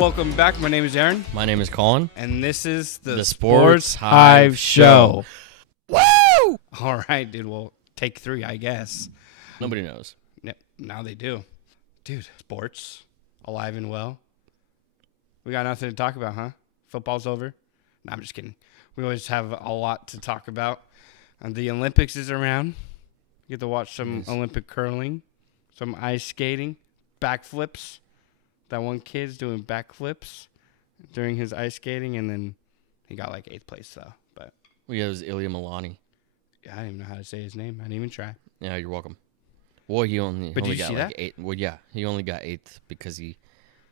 Welcome back. My name is Aaron. My name is Colin. And this is the Sports Hive Show. Woo! All right, dude. Well, take 3, I guess. Nobody knows. Yep, now they do. Dude, sports, alive and well. We got nothing to talk about, huh? Football's over? No, I'm just kidding. We always have a lot to talk about. The Olympics is around. You get to watch some Olympic curling, some ice skating, backflips. That one kid's doing backflips during his ice skating, and then he got like 8th place, though. But Yeah, it was Ilya Milani. I don't even know how to say his name. I didn't even try. Yeah, you're welcome. Well, he only But did you got see like that? 8. Well, yeah, he only got 8th because he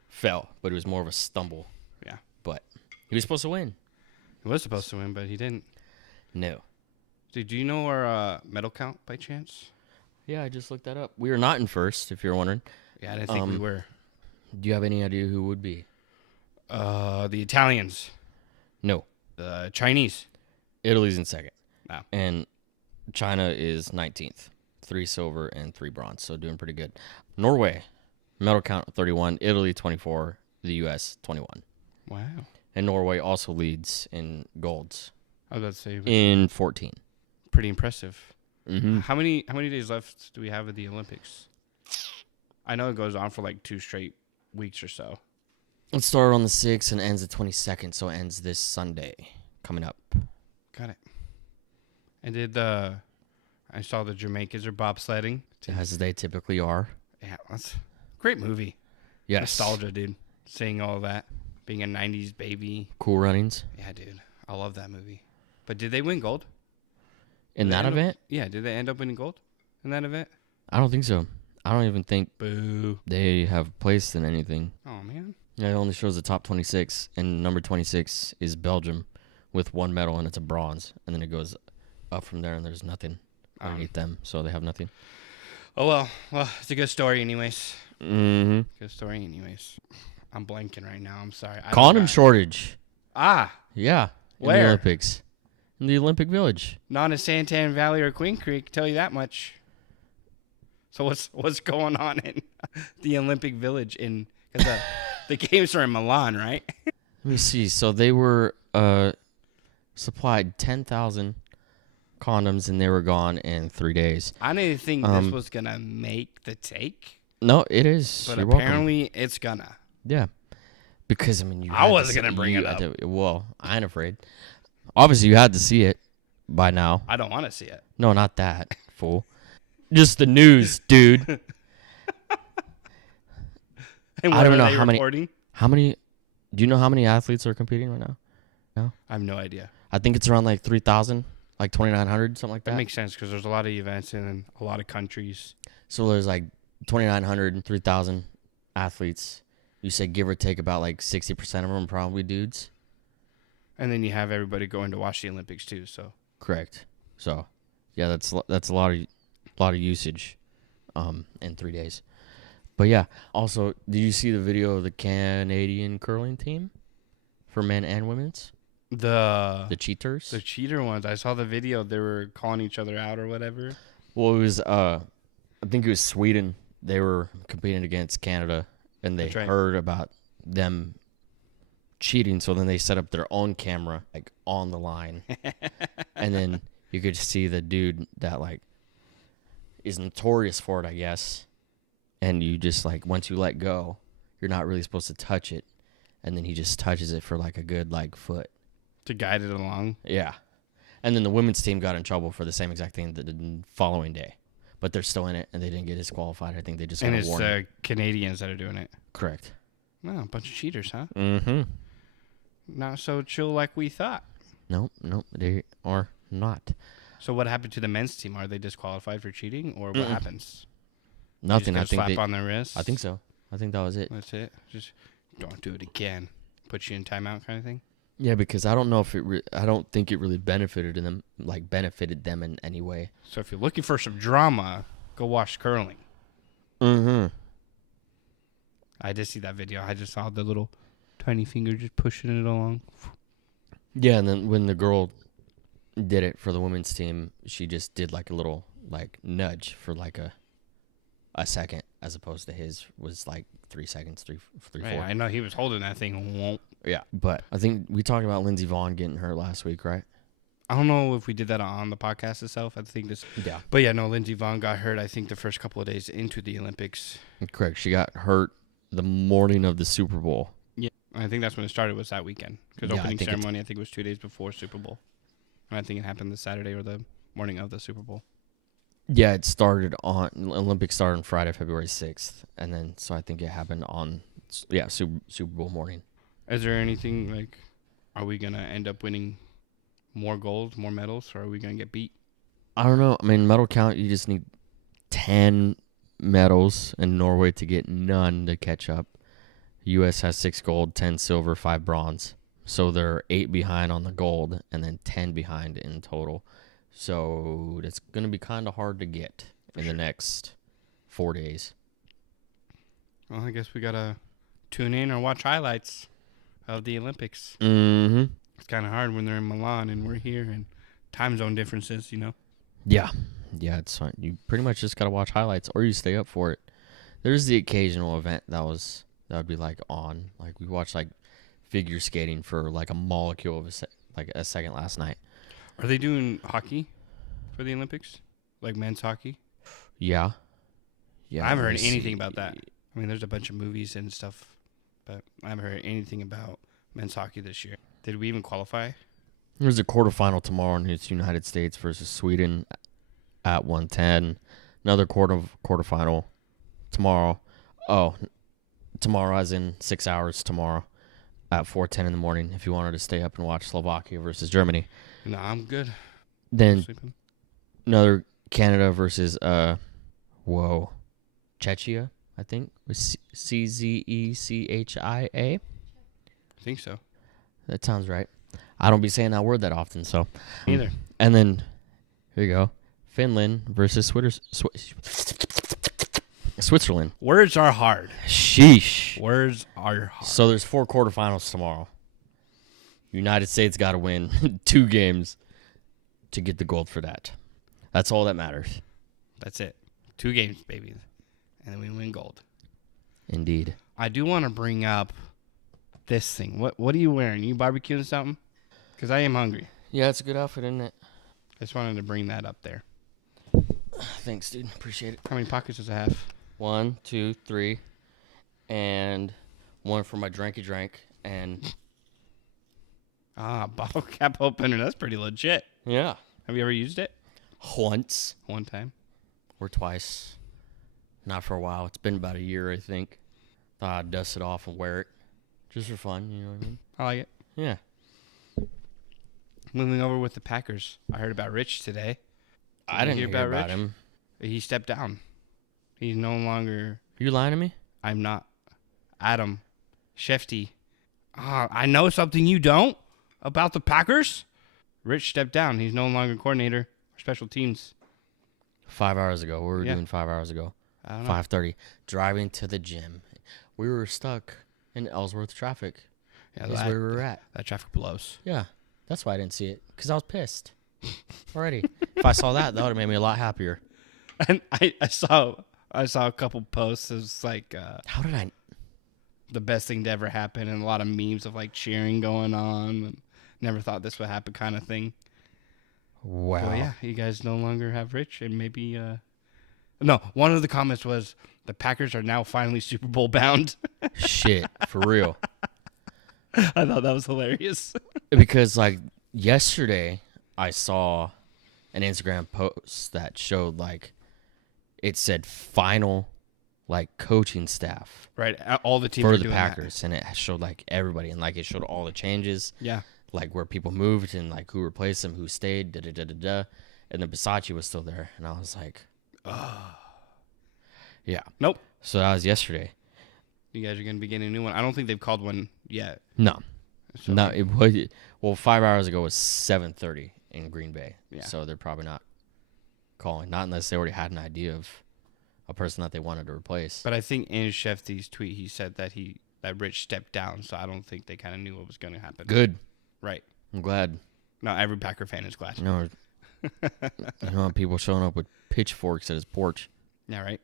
fell, but it was more of a stumble. Yeah. But he was supposed to win. He was supposed to win, but he didn't. No. Dude, do you know our medal count by chance? Yeah, I just looked that up. We were not in first, if you're wondering. Yeah, I didn't think we were. Do you have any idea who would be? The Italians. No. The Chinese. Italy's in second. Wow. And China is 19th. 3 silver and 3 bronze, so doing pretty good. Norway, medal count 31. Italy 24. The U.S. 21. Wow. And Norway also leads in golds I was about to say, in 14. pretty impressive. Mm-hmm. How many days left do we have of the Olympics? I know it goes on for like 2 straight weeks or so. It started on the 6th and ends the 22nd, so it ends this Sunday coming up. Got it. And I saw the Jamaicans are bobsledding. As they typically are. Yeah, that's a great movie. Yes. Nostalgia, dude. Seeing all that. Being a 90s baby. Cool runnings. Yeah, dude. I love that movie. But did they win gold? In that event? Yeah, did they end up winning gold in that event? I don't think so. I don't even think Boo. they have placed in anything. Oh, man. Yeah, it only shows the top 26, and number 26 is Belgium with 1 medal, and it's a bronze. And then it goes up from there, and there's nothing underneath them, so they have nothing. Oh, well. Well, it's a good story anyways. Mm-hmm. Good story anyways. I'm blanking right now. I'm sorry. Condom shortage. Ah. Yeah. In Where? the Olympics. In the Olympic Village. Not in Santan Valley or Queen Creek, tell you that much. So what's going on in the Olympic Village? Because the games are in Milan, right? Let me see. So they were supplied 10,000 condoms, and they were gone in 3 days. I didn't think this was going to make the take. No, it is. But You're apparently welcome. it's going to. Yeah. Because, I mean, I wasn't going to bring it up. Well, I ain't afraid. Obviously, you had to see it by now. I don't want to see it. No, not that, fool. Just the news, dude. And I don't know how many. Do you know how many athletes are competing right now? No? I have no idea. I think it's around like 3,000, like 2,900, something like that. That makes sense because there's a lot of events in a lot of countries. So there's like 2,900 and 3,000 athletes. You say give or take about like 60% of them probably dudes. And then you have everybody going to watch the Olympics too. So Correct. So, yeah, that's a lot of usage in 3 days. But yeah, also, did you see the video of the Canadian curling team for men and women's? The cheaters? The cheater ones. I saw the video. They were calling each other out or whatever. Well, it was I think it was Sweden. They were competing against Canada, and they heard about them cheating, so then they set up their own camera like on the line. And then you could see the dude that like is notorious for it, I guess. And you just like once you let go, you're not really supposed to touch it, and then he just touches it for like a good like foot to guide it along. Yeah. And then the women's team got in trouble for the same exact thing the following day. But they're still in it, and they didn't get disqualified. I think they just got a warning. And it's Canadians that are doing it. Correct. Wow, a bunch of cheaters, huh? Mm-hmm. Not so chill like we thought. Nope, they are not. So what happened to the men's team? Are they disqualified for cheating, or what happens? Nothing. I think slap on their wrist. I think so. I think that was it. That's it. Just don't do it again. Put you in timeout, kind of thing. Yeah, because I don't know if I don't think it really benefited them in any way. So if you're looking for some drama, go watch curling. Mm-hmm. I did see that video. I just saw the little tiny finger just pushing it along. Yeah, and then when the girl did it for the women's team, she just did like a little like nudge for like a second, as opposed to his was like 3 seconds, three, Right, 4. I know he was holding that thing. Yeah, but I think we talked about Lindsey Vonn getting hurt last week, right? I don't know if we did that on the podcast itself. I think this. Yeah. But yeah, no, Lindsey Vonn got hurt, I think, the first couple of days into the Olympics. Correct. She got hurt the morning of the Super Bowl. Yeah. I think that's when it started, was that weekend. Because opening ceremony, I think, was 2 days before Super Bowl. And I think it happened the Saturday or the morning of the Super Bowl. Yeah, it started Olympics started on Friday, February 6th. And then, so I think it happened on, Super Bowl morning. Is there anything, like, are we going to end up winning more gold, more medals, or are we going to get beat? I don't know. I mean, medal count, you just need 10 medals, and Norway to get none to catch up. U.S. has 6 gold, 10 silver, 5 bronze. So they're 8 behind on the gold, and then 10 behind in total. So it's going to be kind of hard to get in the next 4 days. Well, I guess we got to tune in or watch highlights of the Olympics. Mm-hmm. It's kind of hard when they're in Milan and we're here, and time zone differences, Yeah. Yeah, it's fine. You pretty much just got to watch highlights, or you stay up for it. There's the occasional event that would be like on. Like we watched like figure skating for like a molecule of a second last night. Are they doing hockey for the Olympics? Like men's hockey? Yeah. Yeah. I haven't heard anything about that. I mean, there's a bunch of movies and stuff, but I haven't heard anything about men's hockey this year. Did we even qualify? There's a quarterfinal tomorrow, and it's United States versus Sweden at 1:10. Another quarterfinal tomorrow. Oh, tomorrow as in 6 hours tomorrow at 4:10 in the morning if you wanted to stay up and watch Slovakia versus Germany. No, I'm good. Then another Canada versus Czechia, I think. Czechia. I think so. That sounds right. I don't be saying that word that often, so. Neither. And then, here you go. Finland versus Switzerland. Words are hard. Sheesh. Words are hard. So there's 4 quarterfinals tomorrow. United States got to win 2 games to get the gold for that. That's all that matters. That's it. 2 games, baby. And then we win gold. Indeed. I do want to bring up this thing. What are you wearing? You barbecuing something? Because I am hungry. Yeah, it's a good outfit, isn't it? I just wanted to bring that up there. Thanks, dude. Appreciate it. How many pockets does it have? 1, 2, 3, and 1 for my dranky drank, and bottle cap opener. That's pretty legit. yeah. Have you ever used it? Once One time. or twice. Not for a while. It's been about a year, I think. Thought I'd dust it off and wear it. Just for fun, you know what I mean? I like it. Yeah. Moving over with the Packers. I heard about Rich today. I didn't hear about Rich? him. He stepped down. He's no longer... Are you lying to me? I'm not. Adam Shefty. I know something you don't about the Packers. Rich stepped down. He's no longer coordinator for special teams. 5 hours ago. What were we doing 5 hours ago? I don't know. 5:30. Driving to the gym. We were stuck in Ellsworth traffic. Yeah, That's where we were at. That traffic blows. Yeah. That's why I didn't see it. Because I was pissed. Already. If I saw that would have made me a lot happier. And I saw a couple posts. It was like How did I... the best thing to ever happen, and a lot of memes of like cheering going on. And never thought this would happen kind of thing. Wow. Well, yeah, you guys no longer have Rich, and maybe no. One of the comments was the Packers are now finally Super Bowl bound. Shit. For real. I thought that was hilarious. Because, like, yesterday, I saw an Instagram post that showed, like, it said final, like, coaching staff. Right, all the teams for are the doing Packers. And it showed, like, everybody. And, like, it showed all the changes. Yeah. Like, where people moved and, like, who replaced them, who stayed, da-da-da-da-da. And then Bisaccia was still there. And I was like, oh. Yeah. Nope. So that was yesterday. You guys are going to be getting a new one. I don't think they've called one yet. No. So No, it was... Well, 5 hours ago was 7:30 in Green Bay. Yeah. So they're probably not calling. Not unless they already had an idea of a person that they wanted to replace. But I think in Shefty's tweet, he said that Rich stepped down, so I don't think they kind of knew what was going to happen. Good. Right. I'm glad. No, every Packer fan is glad. You know people showing up with pitchforks at his porch. Yeah, right.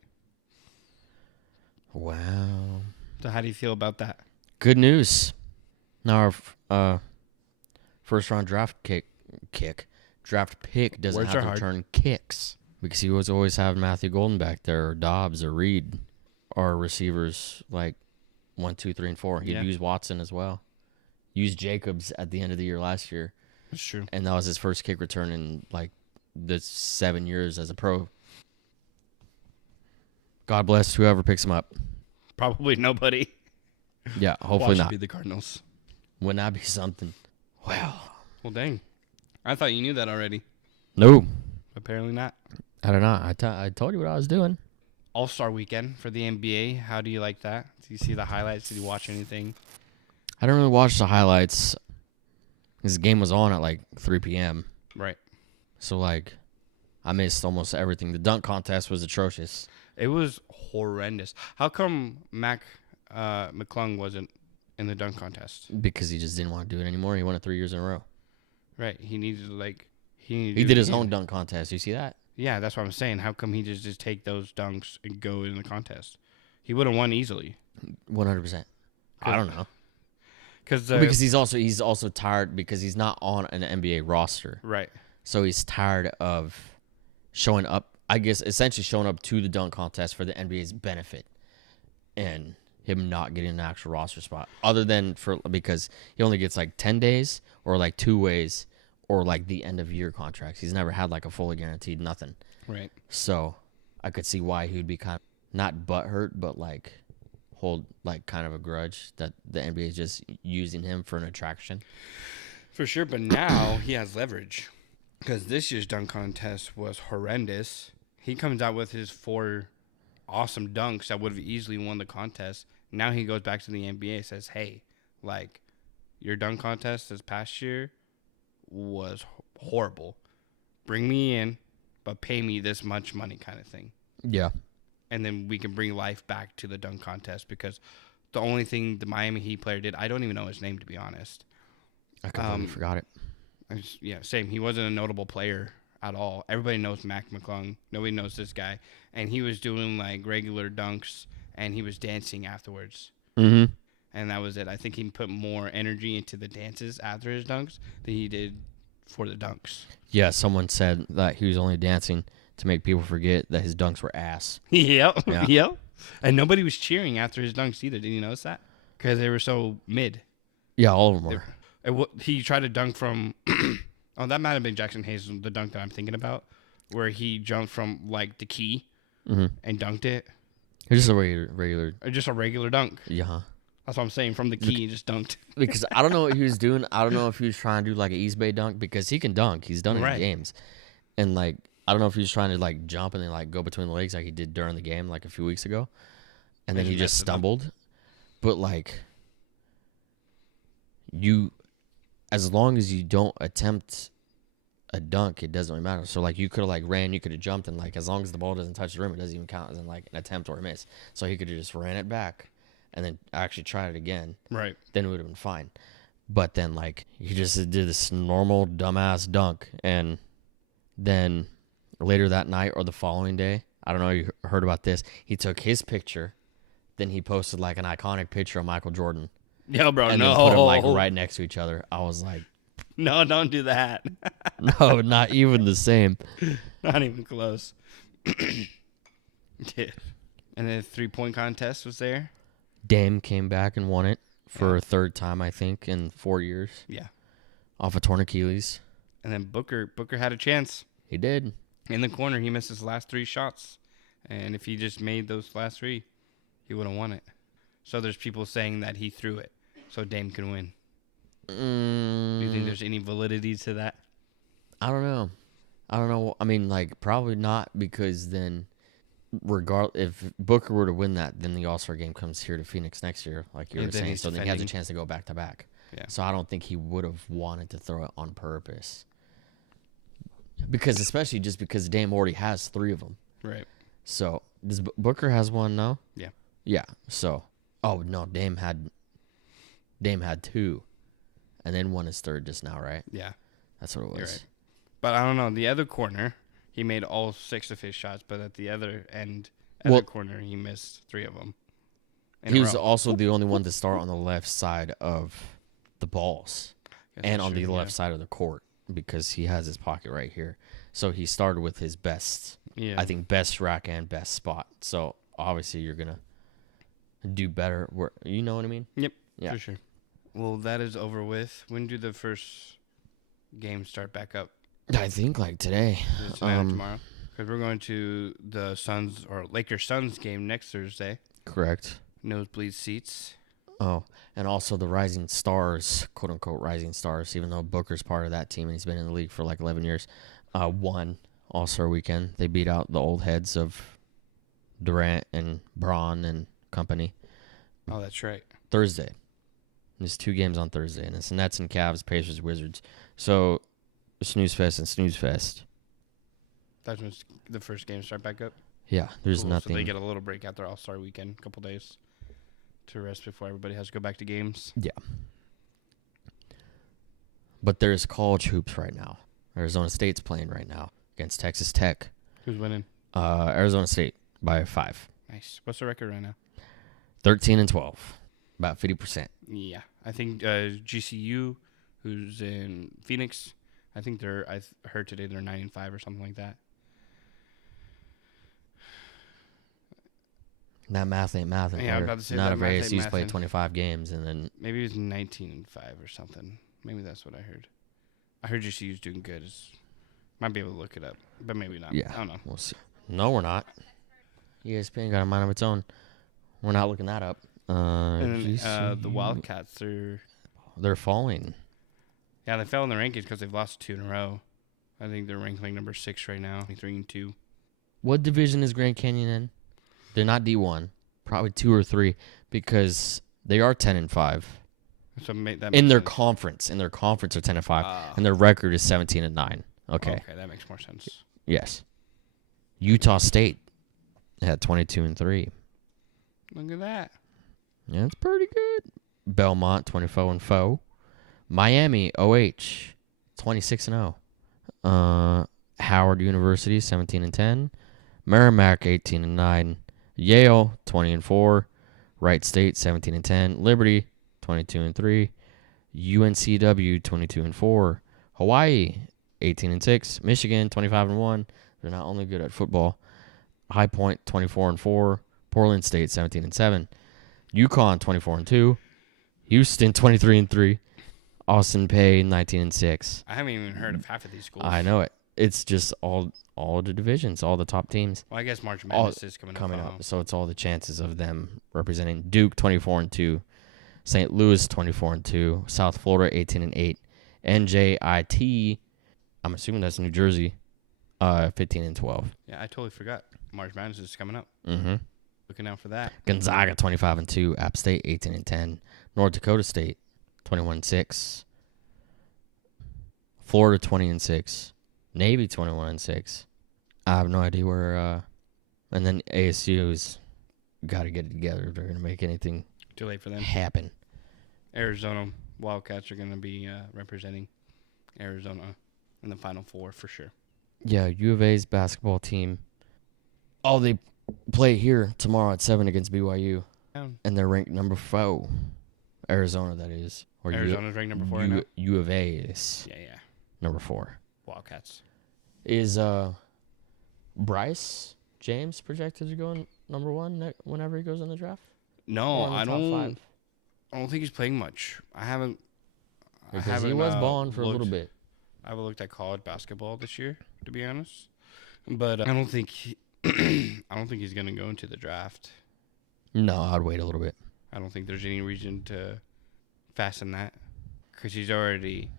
Wow. So how do you feel about that? Good news. Now our first round draft pick doesn't Words have are to hard. return kicks because he was always have Matthew Golden back there, or Dobbs, or Reed, or receivers like 1, 2, 3, and 4. He'd use Watson as well. Use Jacobs at the end of the year last year. That's true. And that was his first kick return in like the 7 years as a pro. God bless whoever picks him up. Probably nobody. Yeah, hopefully not. Be the Cardinals. Wouldn't that be something? Well, dang. I thought you knew that already. No. Apparently not. I don't know. I told you what I was doing. All-Star weekend for the NBA. How do you like that? Did you see the highlights? Did you watch anything? I didn't really watch the highlights. This game was on at like 3 p.m. Right. So, like, I missed almost everything. The dunk contest was atrocious. It was horrendous. How come McClung wasn't in the dunk contest? Because he just didn't want to do it anymore. He won it 3 years in a row. Right. He did his own dunk contest. You see that? Yeah, that's what I'm saying. How come he just take those dunks and go in the contest? He would have won easily. 100%. I don't know. Because he's also tired because he's not on an NBA roster. Right. So he's tired of showing up. I guess essentially showing up to the dunk contest for the NBA's benefit, and him not getting an actual roster spot. Other than because he only gets like 10 days or like 2 ways or like the end of year contracts. He's never had like a fully guaranteed nothing. Right. So I could see why he would be kind of not butthurt, but like hold like kind of a grudge that the NBA is just using him for an attraction. For sure, but now he has leverage because this year's dunk contest was horrendous. He comes out with his 4 awesome dunks that would have easily won the contest. Now he goes back to the NBA and says, hey, like, your dunk contest this past year was horrible. Bring me in, but pay me this much money kind of thing. Yeah. And then we can bring life back to the dunk contest because the only thing the Miami Heat player did, I don't even know his name, to be honest. I completely forgot it. Same. He wasn't a notable player at all. Everybody knows Mac McClung. Nobody knows this guy. And he was doing like regular dunks, and he was dancing afterwards. Mm-hmm. And that was it. I think he put more energy into the dances after his dunks than he did for the dunks. Yeah, someone said that he was only dancing to make people forget that his dunks were ass. Yep. Yeah. Yep. And nobody was cheering after his dunks either. Did you notice that? Because they were so mid. Yeah, all of them were. He tried to dunk from... oh, that might have been Jackson Hayes, the dunk that I'm thinking about, where he jumped from, like, the key and dunked it. It's just a regular... Just a regular dunk. Yeah. That's what I'm saying. From the key, he just dunked. Because I don't know what he was doing. I don't know if he was trying to do, like, an East Bay dunk, because he can dunk. He's done it in games. And, like, I don't know if he was trying to, like, jump and then, like, go between the legs like he did during the game, like, a few weeks ago. And then he just stumbled. But, like, as long as you don't attempt a dunk, it doesn't really matter. So, like, you could have, like, ran, you could have jumped, and, like, as long as the ball doesn't touch the rim, it doesn't even count as, like, an attempt or a miss. So he could have just ran it back and then actually tried it again. Right. Then it would have been fine. But then, like, he just did this normal dumbass dunk. And then later that night or the following day, I don't know if you heard about this, he took his picture, then he posted, like, an iconic picture of Michael Jordan. Yo, bro, and then put them, like, right next to each other. I was like... No, don't do that. No, not even the same. Not even close. Yeah. And the 3-point contest was there. Dame came back and won it for a third time, I think, in 4 years. Yeah. Off a torn Achilles. And then Booker had a chance. He did. In the corner, he missed his last 3 shots. And if he just made those last 3, he would have won it. So there's people saying that he threw it so Dame can win. Do you think there's any validity to that? I don't know. I mean, like, probably not, because then if Booker were to win that, then the All-Star game comes here to Phoenix next year, like you were saying. So then he has a chance to go back-to-back. Yeah. So I don't think he would have wanted to throw it on purpose. Especially because Dame already has 3 of them. Right. So does Booker has one now? Yeah. Yeah. So, no, Dame had 2, and then won his 3rd just now, right? Yeah. That's what it was. You're right. But I don't know. The other corner, he made all 6 of his shots, but at the other corner, he missed 3 of them. He was also the only one to start on the left side of the balls and on the left side of the court because he has his pocket right here. So he started with his best, I think, best rack and best spot. So obviously you're going to do better. You know what I mean? Yep, for sure. Well, that is over with. When do the first games start back up? I think like today. Is it tonight or tomorrow? Because we're going to the Suns or Lakers-Suns game next Thursday. Correct. Nosebleed seats. Oh, and also the Rising Stars, quote-unquote Rising Stars, even though Booker's part of that team and he's been in the league for like 11 years, won All-Star Weekend. They beat out the old heads of Durant and Braun and company. Oh, that's right. Thursday. There's 2 games on Thursday, and it's Nets and Cavs, Pacers, Wizards. So, Snooze Fest and Snooze Fest. That's when the first games start back up? Yeah, there's nothing. So they get a little break after All-Star Weekend, a couple days to rest before everybody has to go back to games. Yeah. But there's college hoops right now. Arizona State's playing right now against Texas Tech. Who's winning? Arizona State by 5. Nice. What's the record right now? 13-12. About 50%. Yeah. I think GCU, who's in Phoenix, I think I heard today they're 9-5 or something like that. That math ain't math. Yeah, I was about to say not that if ASU's played 25 games and then maybe it was 19-5 or something. Maybe that's what I heard. I heard GCU's doing good. Might be able to look it up, but maybe not. Yeah, I don't know. We'll see. No, we're not. ESPN got a mind of its own. We're not looking that up. And then, the Wildcats they're falling. Yeah, they fell in the rankings because they've lost 2 in a row. I think they're ranked like number 6 right now, 3-2. What division is Grand Canyon in? They're not D1, probably 2 or 3, because they are 10-5. So in their conference, are 10-5, and their record is 17-9. Okay, that makes more sense. Yes. Utah State had 22-3. Look at that. Yeah, that's pretty good. Belmont 24-4. Miami OH 26-0. Howard University 17-10. Merrimack 18-9. Yale 20-4. Wright State 17-10. Liberty 22-3. UNCW 22-4. Hawaii 18-6. Michigan 25-1. They're not only good at football. High Point 24-4. Portland State 17-7. UConn 24-2. Houston 23-3. Austin Peay 19-6. I haven't even heard of half of these schools. I know it. It's just all the divisions, all the top teams. Well, I guess March Madness is coming up. So it's all the chances of them representing Duke 24-2, St. Louis 24-2, South Florida 18-8, NJIT. I'm assuming that's New Jersey, 15-12. Yeah, I totally forgot. March Madness is coming up. Mm-hmm. Looking out for that. Gonzaga 25-2, App State 18-10, North Dakota State 21-6, Florida 20-6, Navy 21-6. I have no idea where. And then ASU's got to get it together if they're going to make anything too late for them happen. Arizona Wildcats are going to be representing Arizona in the Final Four for sure. Yeah, U of A's basketball team. Oh, they play here tomorrow at 7 against BYU. Yeah. And they're ranked number 4. Arizona, that is. Or Arizona's ranked number 4 right now? U of A is number 4. Wildcats. Is Bryce James projected to go in number 1 whenever he goes in the draft? No, I don't think he's playing much. Because he was balling for a little bit. I haven't looked at college basketball this year, to be honest. But I don't think he's going to go into the draft. No, I'd wait a little bit. I don't think there's any reason to fasten that because he's already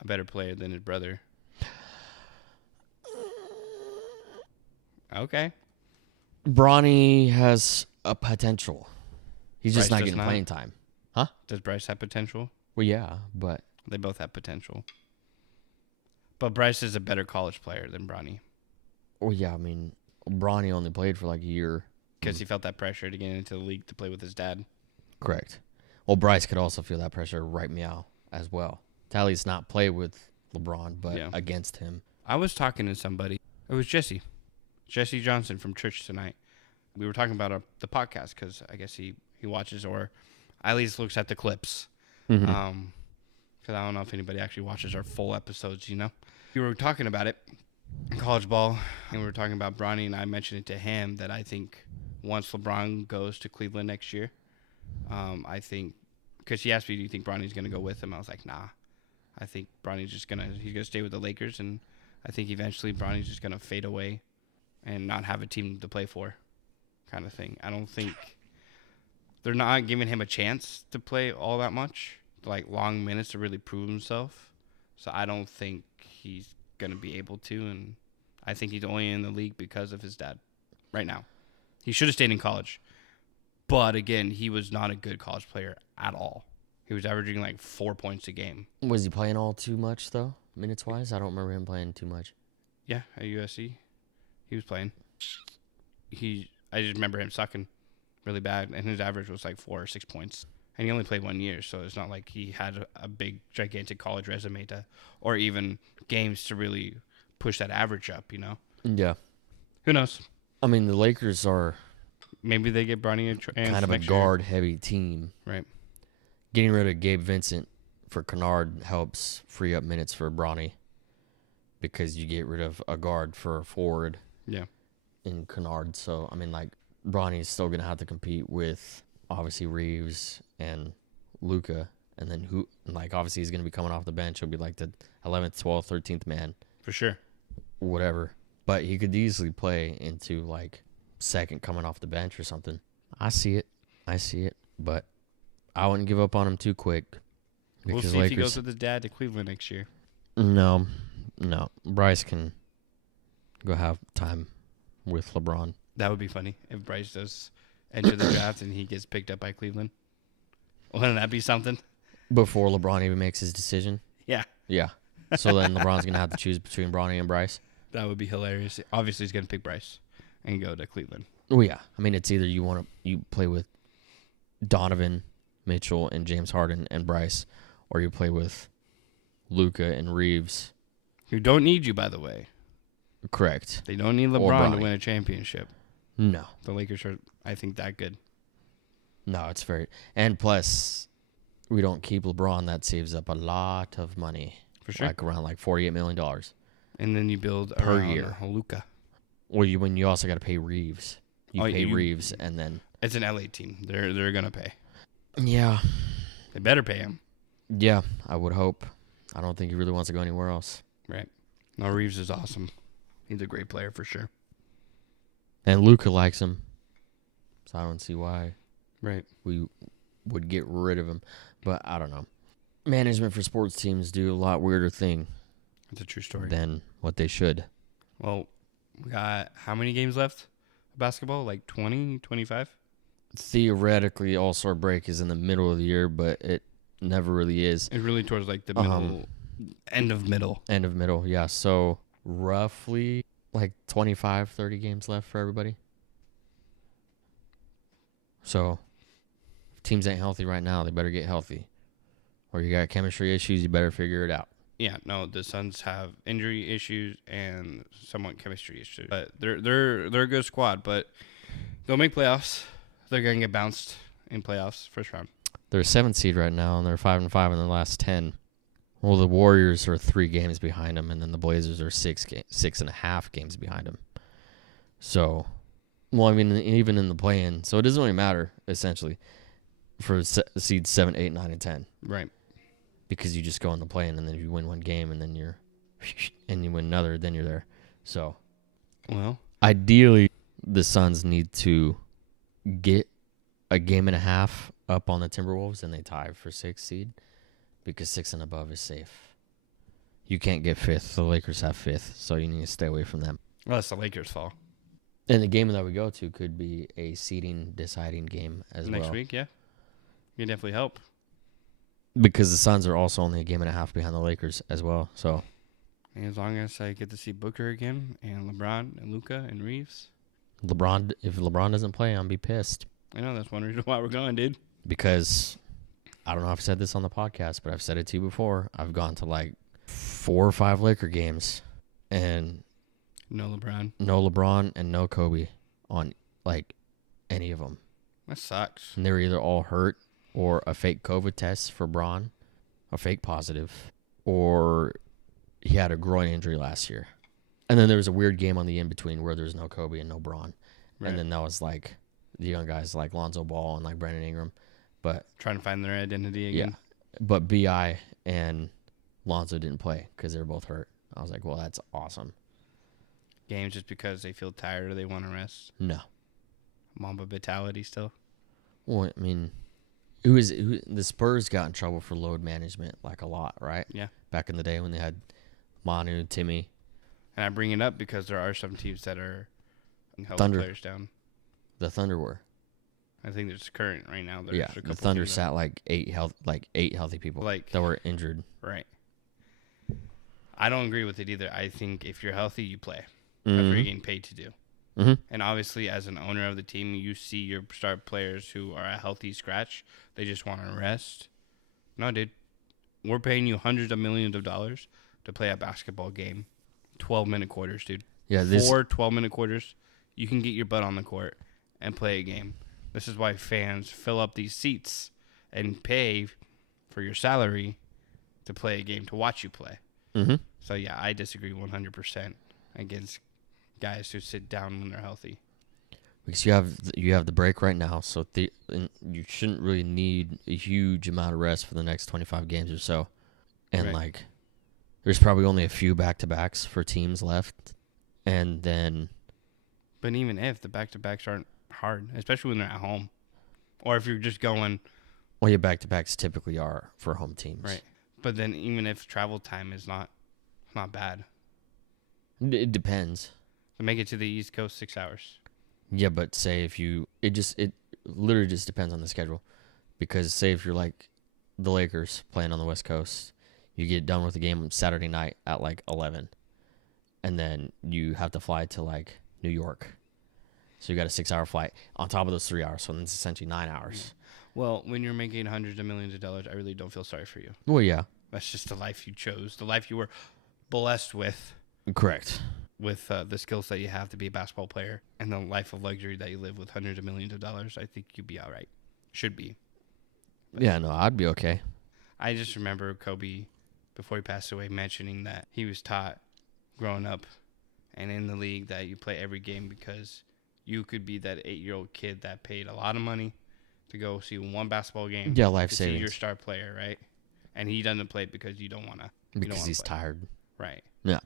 a better player than his brother. Okay. Bronny has a potential. He's just Bryce not getting playing time. Huh? Does Bryce have potential? Well, yeah, but they both have potential. But Bryce is a better college player than Bronny. Well, yeah, I mean, Bronny only played for like a year. Because he felt that pressure to get into the league to play with his dad. Correct. Well, Bryce could also feel that pressure right meow as well. To at least not play with LeBron, but against him. I was talking to somebody. It was Jesse Johnson from church tonight. We were talking about the podcast because I guess he he watches or at least looks at the clips. Mm-hmm. Because I don't know if anybody actually watches our full episodes, you know. We were talking about it, college ball, and we were talking about Bronny, and I mentioned it to him that I think once LeBron goes to Cleveland next year, I think, because he asked me, do you think Bronny's going to go with him? I was like, nah. I think Bronny's he's going to stay with the Lakers, and I think eventually Bronny's just going to fade away and not have a team to play for kind of thing. I don't think they're not giving him a chance to play all that much, like long minutes to really prove himself. So I don't think he's going to be able to, and I think he's only in the league because of his dad right now. He should have stayed in college. But again, he was not a good college player at all. He was averaging like 4 points a game. Was he playing all too much, though, minutes-wise? I don't remember him playing too much. Yeah, at USC. He was playing. I just remember him sucking really bad, and his average was like 4 or 6 points. And he only played 1 year, so it's not like he had a big, gigantic college resume or even games to really push that average up, you know? Yeah. Who knows? I mean, the Lakers are maybe they get Bronny and kind of a guard-heavy team. Right. Getting rid of Gabe Vincent for Kennard helps free up minutes for Bronny because you get rid of a guard for a forward. Yeah. In Kennard. So, I mean, like, Bronny's still going to have to compete with, obviously, Reeves and Luka. And then obviously, he's going to be coming off the bench. He'll be like the 11th, 12th, 13th man. For sure. Whatever. But he could easily play into, like, second coming off the bench or something. I see it. But I wouldn't give up on him too quick. We'll see if he goes with his dad to Cleveland next year. No. Bryce can go have time with LeBron. That would be funny if Bryce does enter the draft and he gets picked up by Cleveland. Wouldn't that be something? Before LeBron even makes his decision? Yeah. Yeah. So then LeBron's going to have to choose between Bronny and Bryce? That would be hilarious. Obviously, he's going to pick Bryce and go to Cleveland. Oh, yeah. I mean, it's either you play with Donovan Mitchell and James Harden and Bryce, or you play with Luka and Reeves. Who don't need you, by the way. Correct. They don't need LeBron to win a championship. No. The Lakers are, I think, that good. No, it's very... And plus, we don't keep LeBron. That saves up a lot of money. For sure. Like around $48 million. And then you build per year. Luka. Well, you also got to pay Reeves. You pay Reeves, and then... It's an LA team. They're going to pay. Yeah. They better pay him. Yeah, I would hope. I don't think he really wants to go anywhere else. Right. No, Reeves is awesome. He's a great player for sure. And Luka likes him. So I don't see why we would get rid of him. But I don't know. Management for sports teams do a lot weirder thing. That's a true story. Than what they should. Well, we got how many games left? Basketball? Like 20, 25? Theoretically, All-Star break is in the middle of the year, but it never really is. It's really towards like the middle, end of middle. End of middle, yeah. So roughly like 25, 30 games left for everybody. So if teams ain't healthy right now, they better get healthy. Or you got chemistry issues, you better figure it out. Yeah, no, the Suns have injury issues and somewhat chemistry issues. But they're a good squad, but they'll make playoffs. They're going to get bounced in playoffs first round. They're a 7th seed right now, and they're 5-5 in the last 10. Well, the Warriors are 3 games behind them, and then the Blazers are 6.5 games behind them. So, well, I mean, even in the play-in. So it doesn't really matter, essentially, for seeds 7, 8, 9, and 10. Right. Because you just go in the play-in, and then if you win one game, and then you win another, then you're there. So, well, ideally, the Suns need to get a game and a half up on the Timberwolves, and they tie for 6th seed, because 6 and above is safe. You can't get 5th. The Lakers have 5th, so you need to stay away from them. Well, that's the Lakers' fault. And the game that we go to could be a seeding deciding game as well. Next week, yeah. You can definitely help. Because the Suns are also only a game and a half behind the Lakers as well. So, and as long as I get to see Booker again and LeBron and Luka and Reeves. If LeBron doesn't play, I'm be pissed. I know, that's one reason why we're going, dude. Because I don't know if I've said this on the podcast, but I've said it to you before. I've gone to like 4 or 5 Laker games and no LeBron. No LeBron and no Kobe on like any of them. That sucks. And they were either all hurt or a fake COVID test for Braun, a fake positive, or he had a groin injury last year. And then there was a weird game on the in-between where there was no Kobe and no Braun. Right. And then that was like the young guys like Lonzo Ball and like Brandon Ingram. But trying to find their identity again. Yeah. But B.I. and Lonzo didn't play because they were both hurt. I was like, well, that's awesome. Games just because they feel tired or they want to rest? No. Mamba mentality still? Well, I mean, the Spurs got in trouble for load management like a lot, right? Yeah. Back in the day when they had Manu, Timmy. And I bring it up because there are some teams that are healthy players down. The Thunder were. I think there's current right now. Yeah, the Thunder sat like eight healthy people that were injured. Right. I don't agree with it either. I think if you're healthy, you play. Mm-hmm. That's what you're getting paid to do. Mm-hmm. And obviously, as an owner of the team, you see your star players who are a healthy scratch. They just want to rest. No, dude. We're paying you hundreds of millions of dollars to play a basketball game. 12-minute quarters, dude. Yeah, 4 12-minute quarters. You can get your butt on the court and play a game. This is why fans fill up these seats and pay for your salary to play a game, to watch you play. Mm-hmm. So, yeah, I disagree 100% against guys who sit down when they're healthy. Because you have the break right now, so you shouldn't really need a huge amount of rest for the next 25 games or so. And, right. There's probably only a few back-to-backs for teams left. And then... But even if the back-to-backs aren't hard, especially when they're at home. Or if you're just going... Well, your back-to-backs typically are for home teams. Right. But then even if travel time is not bad. It depends. To make it to the East Coast, 6 hours. Yeah, but say if you... It literally just depends on the schedule. Because say if you're like the Lakers playing on the West Coast, you get done with the game Saturday night at 11. And then you have to fly to New York. So you got a 6-hour flight on top of those 3 hours. So then it's essentially 9 hours. Well, when you're making hundreds of millions of dollars, I really don't feel sorry for you. Well, yeah. That's just the life you chose. The life you were blessed with. Correct. With the skills that you have to be a basketball player and the life of luxury that you live with hundreds of millions of dollars, I think you'd be all right. Should be. But yeah, no, I'd be okay. I just remember Kobe, before he passed away, mentioning that he was taught growing up and in the league that you play every game because you could be that 8-year-old kid that paid a lot of money to go see one basketball game. Yeah, life to savings. See your star player, right? And he doesn't play because you don't want to. Because he's tired. Right. Yeah.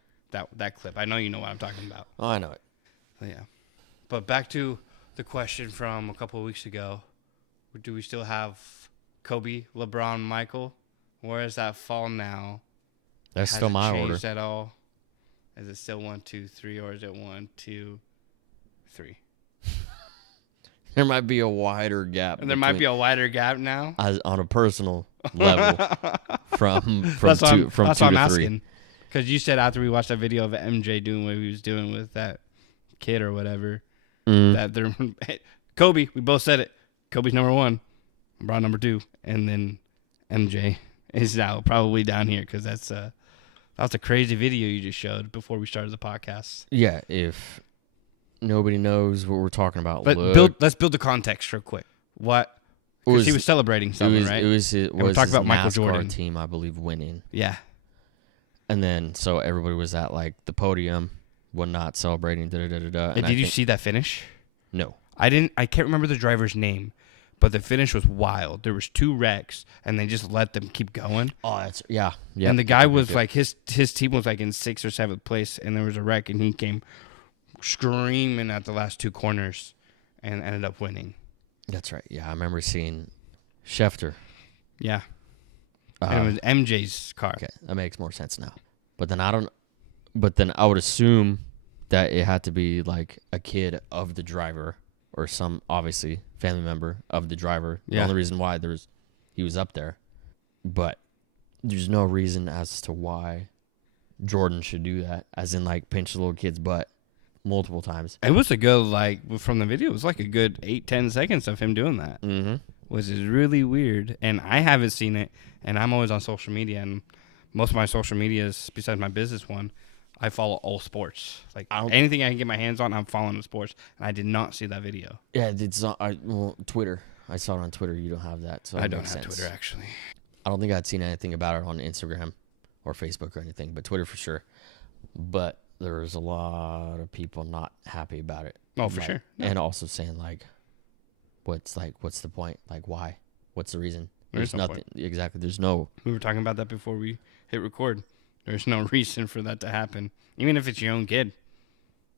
That clip. I know you know what I'm talking about. Oh, I know it. So, yeah. But back to the question from a couple of weeks ago. Do we still have Kobe, LeBron, Michael? Where does that fall now? That's still my order. Has it changed at all? Is it still 1, 2, 3, or is it 1, 2, 3? There might be a wider gap. And there might be a wider gap now? On a personal level from that's 2 to 3. That's what I'm asking. Because you said after we watched that video of MJ doing what he was doing with that kid or whatever, that they're Kobe, we both said it. Kobe's number 1, LeBron number 2, and then MJ is now probably down here because that's a crazy video you just showed before we started the podcast. Yeah, if nobody knows what we're talking about, but let's build the context real quick. What? Because he was celebrating something, right? It was we're talking about Michael NASCAR Jordan team, I believe, winning. Yeah. And then, so everybody was at the podium, whatnot, celebrating. And did you see that finish? No, I didn't. I can't remember the driver's name, but the finish was wild. There was 2 wrecks, and they just let them keep going. Oh, that's yeah. And the guy was his team was in 6th or 7th place, and there was a wreck, and he came screaming at the last 2 corners, and ended up winning. That's right. Yeah, I remember seeing Schefter. Yeah. And it was MJ's car. Okay, that makes more sense now. But then I would assume that it had to be a kid of the driver or some obviously family member of the driver. Yeah. The only reason why he was up there. But there's no reason as to why Jordan should do that, as in pinch the little kid's butt multiple times. It was a good from the video. It was a good 8-10 seconds of him doing that. Mm-hmm. Which is really weird, and I haven't seen it, and I'm always on social media, and most of my social medias, besides my business one, I follow all sports. Like anything I can get my hands on, I'm following the sports. And I did not see that video. Yeah, it's not. Twitter. I saw it on Twitter. You don't have that, so I don't have Twitter actually. I don't think I'd seen anything about it on Instagram or Facebook or anything, but Twitter for sure. But there was a lot of people not happy about it. Oh, for sure. No. And also saying like, what's the point? Like, why? What's the reason? There's no nothing. Point. Exactly. There's no. We were talking about that before we hit record. There's no reason for that to happen. Even if it's your own kid.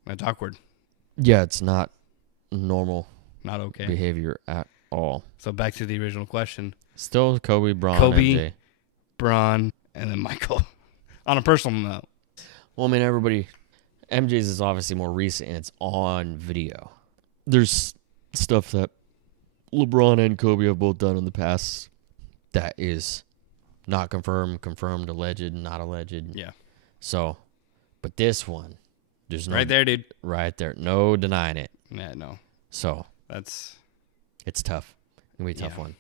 That's awkward. Yeah, it's not normal. Not okay. Behavior at all. So back to the original question. Still Kobe, MJ. Bron, and then Michael. On a personal note. Well, I mean, everybody. MJ's is obviously more recent, and it's on video. There's stuff that LeBron and Kobe have both done in the past that is not confirmed, alleged, not alleged. Yeah. So, but this one, there's no... Right there, dude. Right there. No denying it. Yeah, no. So. It's tough. It's going to be a tough one.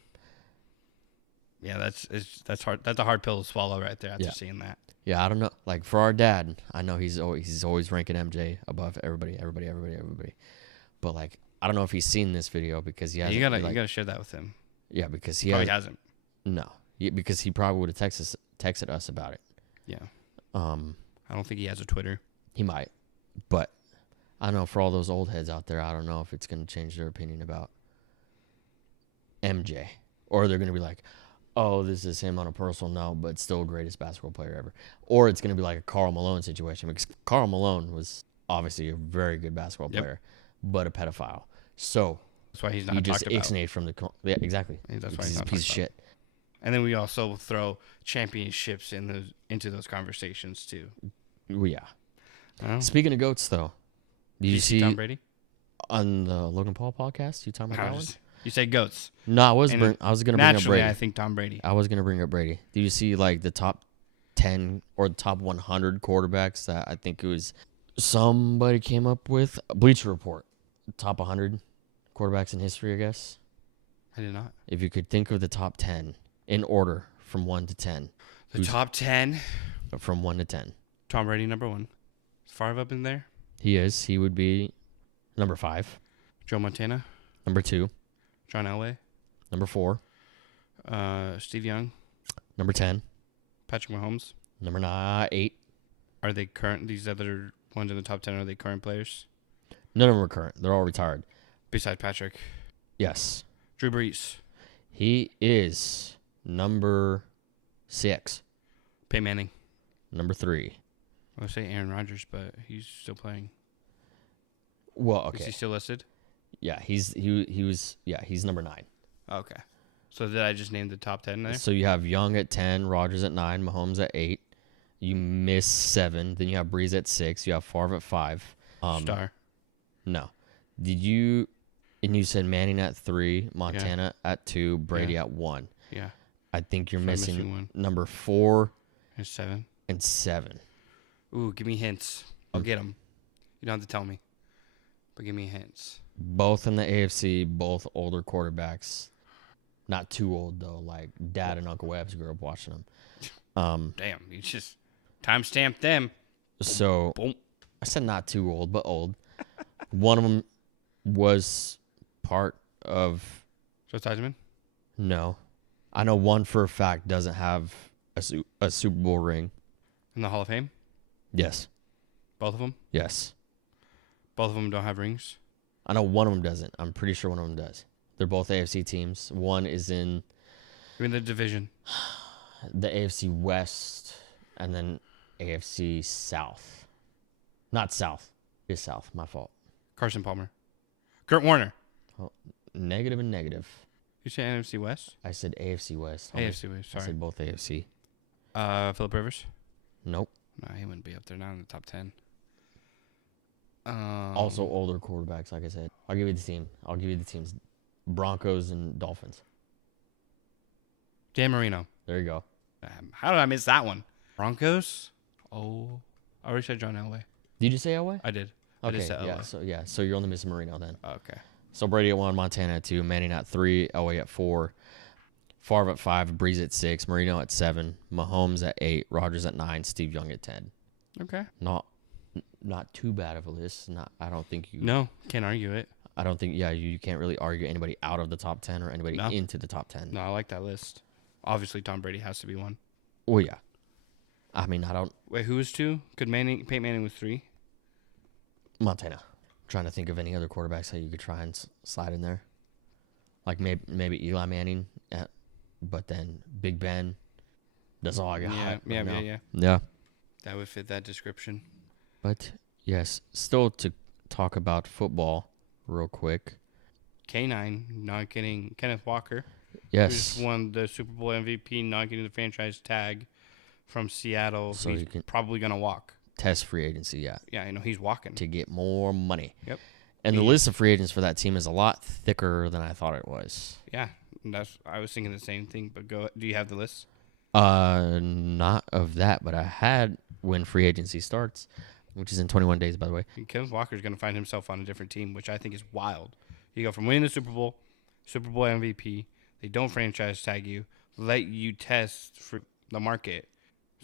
Yeah, that's hard. That's a hard pill to swallow right there after seeing that. Yeah, I don't know. Like, for our dad, I know he's always ranking MJ above everybody. But, like, I don't know if he's seen this video because he hasn't. You gotta share that with him. Yeah, because he probably hasn't. No, because he probably would have texted us about it. Yeah. I don't think he has a Twitter. He might, but I don't know. For all those old heads out there, I don't know if it's gonna change their opinion about MJ, or they're gonna be like, "Oh, this is him on a personal note, but still greatest basketball player ever," or it's gonna be like a Karl Malone situation because Karl Malone was obviously a very good basketball player, but a pedophile. So that's why he's not he just talked about. ixnayed from the exactly. That's why he's a piece of shit. And then we also throw championships into those conversations too. Well, yeah. Speaking of GOATs, though, did you see Tom Brady on the Logan Paul podcast? You talking about that one? You say GOATs. No, I was going to bring up Brady. I think Tom Brady. I was going to bring up Brady. Did you see like the top 10 or the top 100 quarterbacks that I think it was somebody came up with? Bleacher Report. Top 100 quarterbacks in history, I guess. I did not. If you could think of the top 10 in order from 1 to 10. The top 10? From 1 to 10. Tom Brady, number 1. Is Favre up in there? He is. He would be number 5. Joe Montana? Number 2. John Elway? Number 4. Steve Young? Number 10. Patrick Mahomes? Number 8. Are they current? These other ones in the top 10, are they current players? None of them are current. They're all retired. Besides Patrick? Yes. Drew Brees? He is number 6. Peyton Manning? Number 3. I would say Aaron Rodgers, but he's still playing. Well, okay. Is he still listed? Yeah, he's number 9. Okay. So did I just name the top 10 there? So you have Young at 10, Rodgers at 9, Mahomes at 8. You miss 7. Then you have Breeze at 6. You have Favre at 5. Star. No. And you said Manning at 3, Montana at 2, Brady at 1. Yeah. I think you're missing one. number 4 and 7. And 7. Ooh, give me hints. I'll get them. You don't have to tell me, but give me hints. Both in the AFC, both older quarterbacks. Not too old though. Like Dad and Uncle Webbs grew up watching them. Damn, you just timestamped them. So boom. I said not too old, but old. One of them was part of. Joe Theismann? No, I know one for a fact doesn't have a Super Bowl ring. In the Hall of Fame? Yes. Both of them? Yes. Both of them don't have rings? I know one of them doesn't. I'm pretty sure one of them does. They're both AFC teams. One is in... You're in the division. The AFC West and then AFC South. Not South. It's South. My fault. Carson Palmer. Kurt Warner. Oh, negative and negative. You say NFC West? I said AFC West. AFC West, sorry. I said both AFC. Phillip Rivers? Nope. No, he wouldn't be up there. Not in the top 10. Also older quarterbacks, like I said. I'll give you the teams. Broncos and Dolphins. Dan Marino. There you go. How did I miss that one? Broncos? Oh, I already said John Elway. Did you say Elway? I did. Okay, I did say Elway. So you're only missing Marino then. Okay. So Brady at 1, Montana at 2, Manning at 3, Elway at 4, Favre at 5, Breeze at 6, Marino at 7, Mahomes at 8, Rodgers at 9, Steve Young at 10. Okay. Not not too bad of a list. I don't think you. No, can't argue it. I don't think. Yeah, you can't really argue anybody out of the top 10 or anybody into the top 10. No, I like that list. Obviously, Tom Brady has to be one. Oh yeah. I mean, I don't. Wait, who was 2? Peyton Manning was 3. Montana. I'm trying to think of any other quarterbacks that you could try and slide in there. Like maybe Eli Manning, but then Big Ben. That's all I got. Yeah. That would fit that description. But yes, still to talk about football real quick. K9 not getting Kenneth Walker. Yes. Who's won the Super Bowl MVP, not getting the franchise tag from Seattle. So he's probably going to walk. Test free agency, yeah. Yeah, he's walking. To get more money. Yep. And the list of free agents for that team is a lot thicker than I thought it was. Yeah, I was thinking the same thing, but do you have the list? Not of that, but I had when free agency starts, which is in 21 days, by the way. Kenneth Walker's going to find himself on a different team, which I think is wild. You go from winning the Super Bowl MVP, they don't franchise tag you, let you test for the market.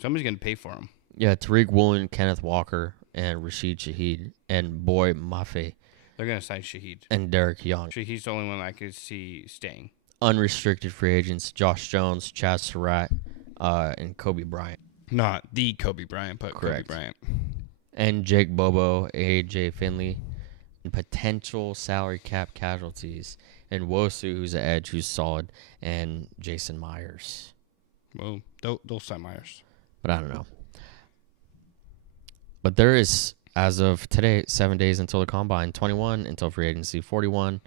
Somebody's going to pay for him. Yeah, Tariq Woolen, Kenneth Walker, and Rashid Shaheed, and Boy Mafe. They're going to sign Shaheed. And Derek Young. Shaheed's the only one I could see staying. Unrestricted free agents, Josh Jones, Chaz Surratt, and Kobe Bryant. Not the Kobe Bryant, but correct. Kobe Bryant. And Jake Bobo, AJ Finley, and potential salary cap casualties. And Wosu, who's an edge, who's solid, and Jason Myers. Well, they'll sign Myers. But I don't know. But there is, as of today, 7 days until the combine, 21 until free agency, 41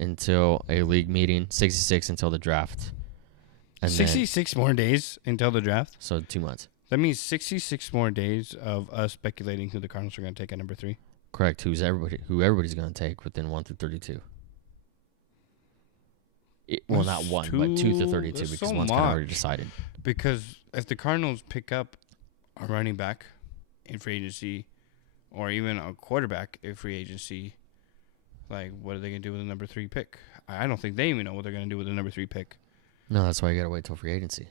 until a league meeting, 66 until the draft. And 66 more days until the draft? So 2 months. That means 66 more days of us speculating who the Cardinals are going to take at number 3. Correct. Who everybody's going to take within 1 through 32. Well, not 1, but 2 through 32 because one's kind of already decided. Because if the Cardinals pick up a running back in free agency or even a quarterback in free agency, like, what are they going to do with the number 3 pick? I don't think they even know what they're going to do with the number 3 pick. No, that's why you got to wait till free agency.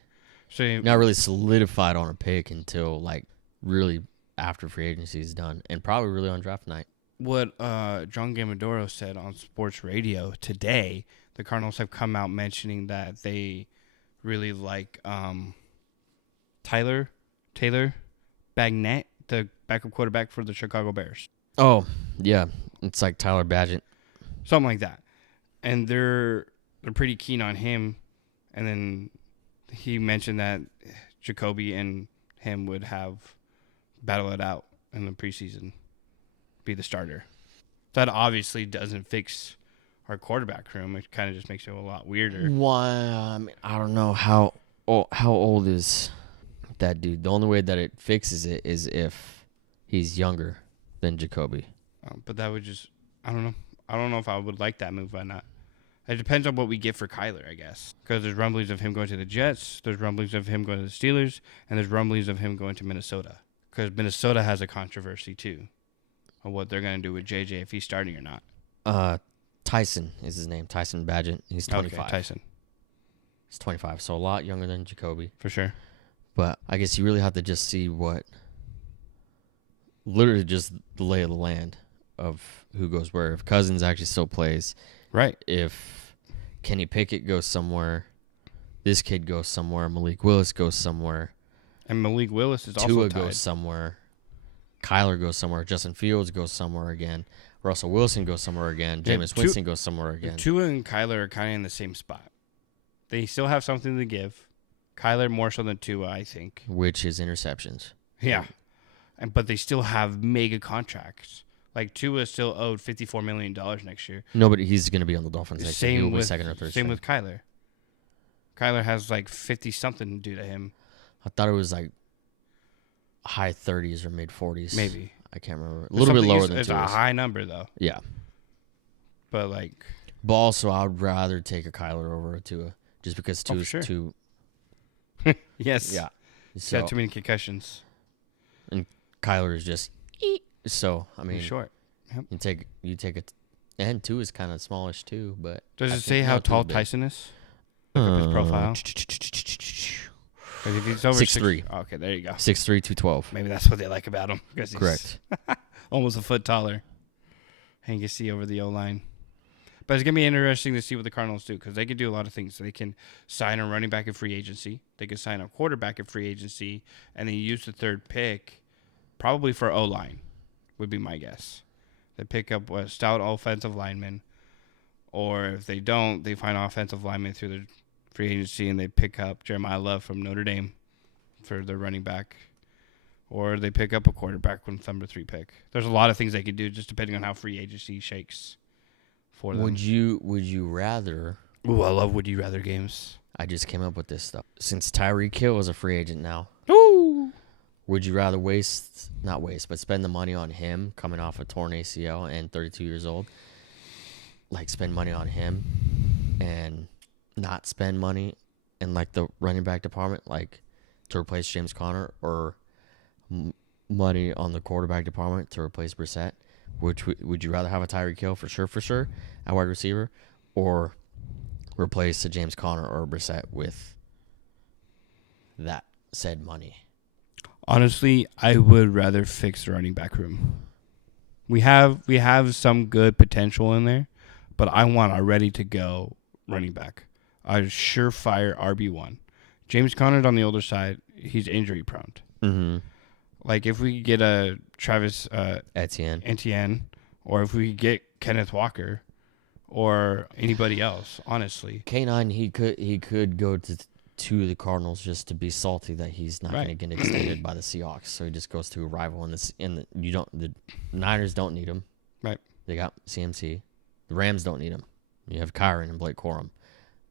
So you're not really solidified on a pick until, like, really after free agency is done and probably really on draft night. What John Gamadoro said on sports radio today, the Cardinals have come out mentioning that they really like Taylor Bagnett, the backup quarterback for the Chicago Bears. Oh, yeah. It's like Tyler Badgett. Something like that. And they're pretty keen on him. And then he mentioned that Jacoby and him would battle it out in the preseason, be the starter. That obviously doesn't fix our quarterback room. It kind of just makes it a lot weirder. Why? I don't know how old is that dude. The only way that it fixes it is if he's younger than Jacoby. But that would just, I don't know. I don't know if I would like that move or not. It depends on what we get for Kyler, I guess. Because there's rumblings of him going to the Jets, there's rumblings of him going to the Steelers, and there's rumblings of him going to Minnesota. Because Minnesota has a controversy, too, of what they're going to do with JJ if he's starting or not. Tyson is his name. Tyson Badgett. He's 25. Okay, Tyson. He's 25, so a lot younger than Jacoby. For sure. But I guess you really have to just see literally just the lay of the land of who goes where. If Cousins actually still plays. Right. If Kenny Pickett goes somewhere, this kid goes somewhere, Malik Willis goes somewhere. And Malik Willis is also Tua tied. Goes somewhere. Kyler goes somewhere. Justin Fields goes somewhere again. Russell Wilson goes somewhere again. Jameis Winston goes somewhere again. Tua and Kyler are kind of in the same spot. They still have something to give. Kyler more so than Tua, I think. Which is interceptions. Yeah. But they still have mega contracts. Like, Tua is still owed $54 million next year. No, but he's going to be on the Dolphins next year. He will be second or third. Same with Kyler. Kyler has like 50-something due to him. I thought it was like high 30s or mid 40s. Maybe. I can't remember. A little bit lower than Tua. It's a high number, though. Yeah. But, like... But also, I would rather take a Kyler over a Tua. Just because Tua's too... Yes. Yeah. He's got too many concussions. And Kyler is just... So, I mean... He's short. Yep. You take it... And Tua is kind of smallish, too, but... Does it say how tall Tyson is? Look up his profile. 'Cause if he's over 6'3". Okay, there you go. 6'3", 212. Maybe that's what they like about him. He's Correct. almost a foot taller. And you can see over the O-line. But it's going to be interesting to see what the Cardinals do because they can do a lot of things. They can sign a running back in free agency. They can sign a quarterback in free agency. And then use the third pick probably for O-line would be my guess. They pick up a stout offensive lineman. Or if they don't, they find offensive linemen through the free agency and they pick up Jeremiah Love from Notre Dame for their running back. Or they pick up a quarterback with number 3 pick. There's a lot of things they could do just depending on how free agency shakes for them. Would you rather? Ooh, I love would you rather games. I just came up with this stuff. Since Tyreek Hill is a free agent now, Ooh. would you rather spend the money on him coming off a torn ACL and 32 years old? Like spend money on him and not spend money in like the running back department, like to replace James Conner, or money on the quarterback department to replace Brissett? Would you rather have a Tyreek Hill for sure at wide receiver, or replace a James Conner or a Brissett with that said money? Honestly, I would rather fix the running back room. We have some good potential in there, but I want a ready to go running back, a surefire RB1. James Conner's on the older side; he's injury prone. Mm-hmm. Like if we could get a Travis Etienne, or if we could get Kenneth Walker, or anybody else, honestly. K9, he could go to the Cardinals just to be salty that he's not going to get extended by the Seahawks, so he just goes to a rival. The Niners don't need him. Right. They got CMC. The Rams don't need him. You have Kyron and Blake Corum.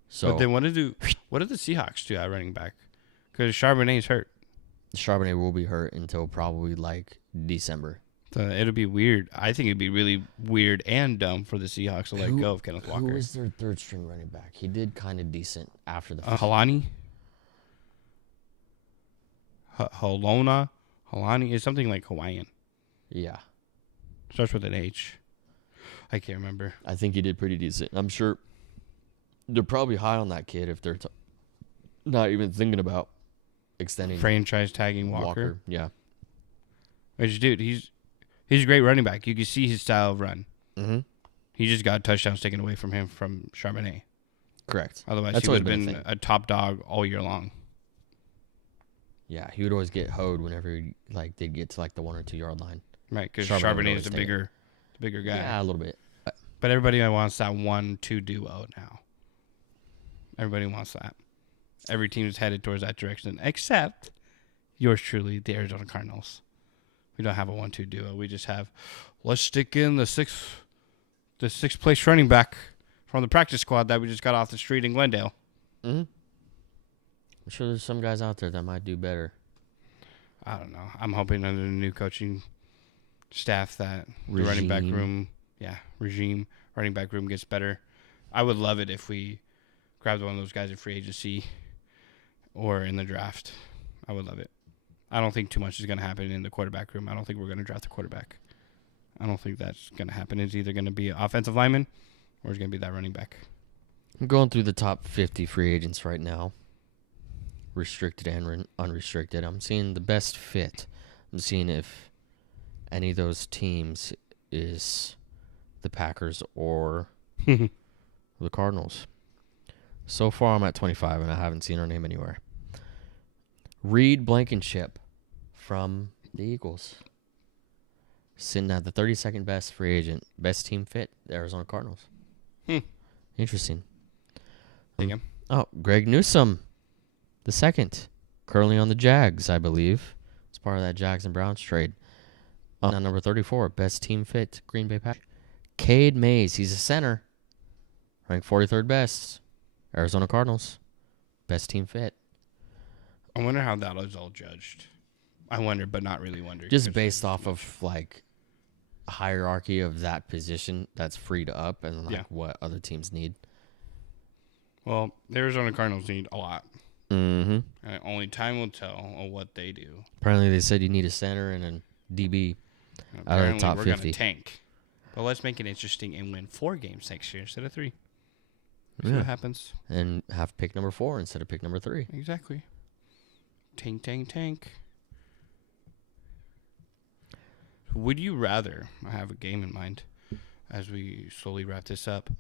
So, but then what do the Seahawks do at running back? Because Charbonnet's hurt. Charbonnet will be hurt until probably like December. So it'll be weird. I think it'd be really weird and dumb for the Seahawks to let go of Kenneth Walker. Who is their third string running back? He did kind of decent after the Halani? Halani is something like Hawaiian. Yeah. Starts with an H. I can't remember. I think he did pretty decent. I'm sure they're probably high on that kid if they're not even thinking about extending franchise tagging Walker. Yeah. Which, dude, he's a great running back. You can see his style of run. Mm-hmm. He just got touchdowns taken away from him from Charbonnet. Correct. Otherwise, he would have been a top dog all year long. Yeah, he would always get hoed whenever they'd get to like the 1 or 2 yard line. Right, because Charbonnet is the bigger guy. Yeah, a little bit. But everybody wants that 1-2 duo now. Everybody wants that. Every team is headed towards that direction, except yours truly, the Arizona Cardinals. We don't have a 1-2 duo. We just have, let's stick in the sixth place running back from the practice squad that we just got off the street in Glendale. Mm-hmm. I'm sure there's some guys out there that might do better. I don't know. I'm hoping under the new coaching staff that the running back room, running back room gets better. I would love it if we grabbed one of those guys in free agency or in the draft. I would love it. I don't think too much is going to happen in the quarterback room. I don't think we're going to draft a quarterback. I don't think that's going to happen. It's either going to be an offensive lineman or it's going to be that running back. I'm going through the top 50 free agents right now, restricted and unrestricted. I'm seeing the best fit. I'm seeing if any of those teams is the Packers or the Cardinals. So far, I'm at 25, and I haven't seen her name anywhere. Reed Blankenship from the Eagles. Sitting at the 32nd best free agent. Best team fit, the Arizona Cardinals. Interesting. Greg Newsome, the second. Currently on the Jags, I believe. It's part of that Jags and Browns trade. Number 34, best team fit, Green Bay Packers. Cade Mays, he's a center. Ranked 43rd best. Arizona Cardinals, best team fit. I wonder how that was all judged. I wonder, but not really wonder. Just based off of like hierarchy of that position that's freed up and what other teams need. Well, the Arizona Cardinals need a lot. Mm-hmm. And only time will tell on what they do. Apparently, they said you need a center and a DB out of the top 50. We're going to tank. But let's make it interesting and win 4 games next year instead of 3. See what happens. And have pick number 4 instead of pick number 3. Exactly. Tank. Would you rather, I have a game in mind as we slowly wrap this up.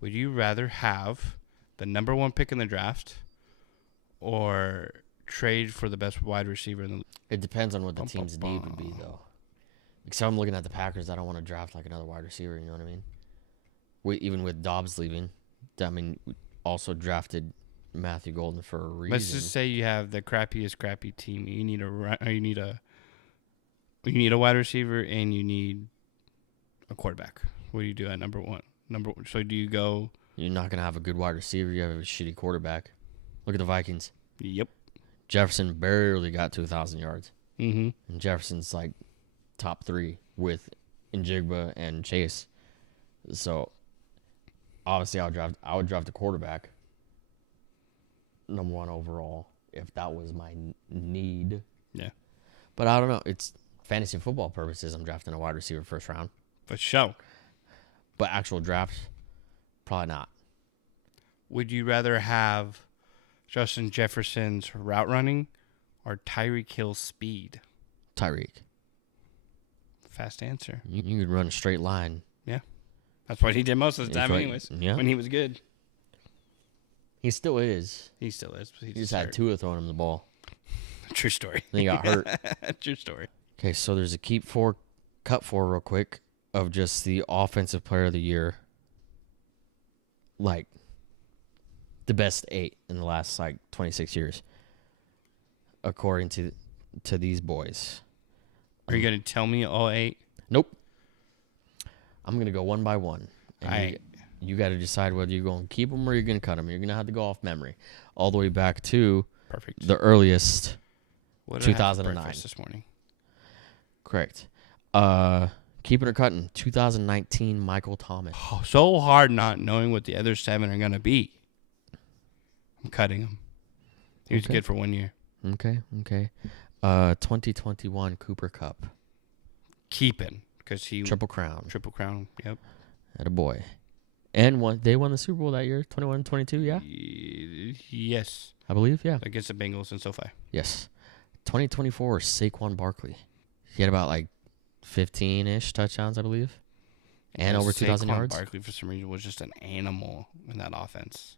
Would you rather have the number 1 pick in the draft or trade for the best wide receiver in the league? It depends on what the team's need would be, though. Because I'm looking at the Packers, I don't want to draft like another wide receiver, you know what I mean? Even with Dobbs leaving, I mean, also drafted Matthew Golden for a reason. Let's just say you have the crappy team. You need a wide receiver and you need a quarterback. What do you do at number one? So do you go? You're not gonna have a good wide receiver. You have a shitty quarterback. Look at the Vikings. Yep. Jefferson barely got to 1,000 yards. Mm-hmm. And Jefferson's like top 3 with Njigba and Chase. So obviously, I would draft a quarterback, number 1 overall, if that was my need. Yeah. But I don't know. It's fantasy football purposes. I'm drafting a wide receiver first round. For sure. But actual drafts, probably not. Would you rather have Justin Jefferson's route running or Tyreek Hill's speed? Tyreek. Fast answer. You could run a straight line. Yeah. That's what he did most of the time anyways. Yeah. When he was good. He still is. He still is. But he just had Tua throwing him the ball. True story. Then he got hurt. True story. Okay, so there's a cut 4 real quick of just the offensive player of the year. Like, the best 8 in the last, 26 years. According to these boys. Are you going to tell me all 8? Nope. I'm going to go one by one. And you got to decide whether you're going to keep them or you're going to cut them. You're going to have to go off memory. All the way back to the earliest, what 2009. I have for this morning? Correct. Keeping or cutting, 2019 Michael Thomas. Oh, so hard not knowing what the other 7 are going to be. I'm cutting him. He was good for 1 year. Okay. 2021 Cooper Kupp. Keeping. Because he Triple Crown. Yep. Attaboy. And they won the Super Bowl that year, 21-22, yeah? Yes. I believe, yeah. Against the Bengals in SoFi. Yes. 2024 Saquon Barkley. He had about 15-ish touchdowns, I believe. And over 2,000 yards. Barkley, for some reason, was just an animal in that offense.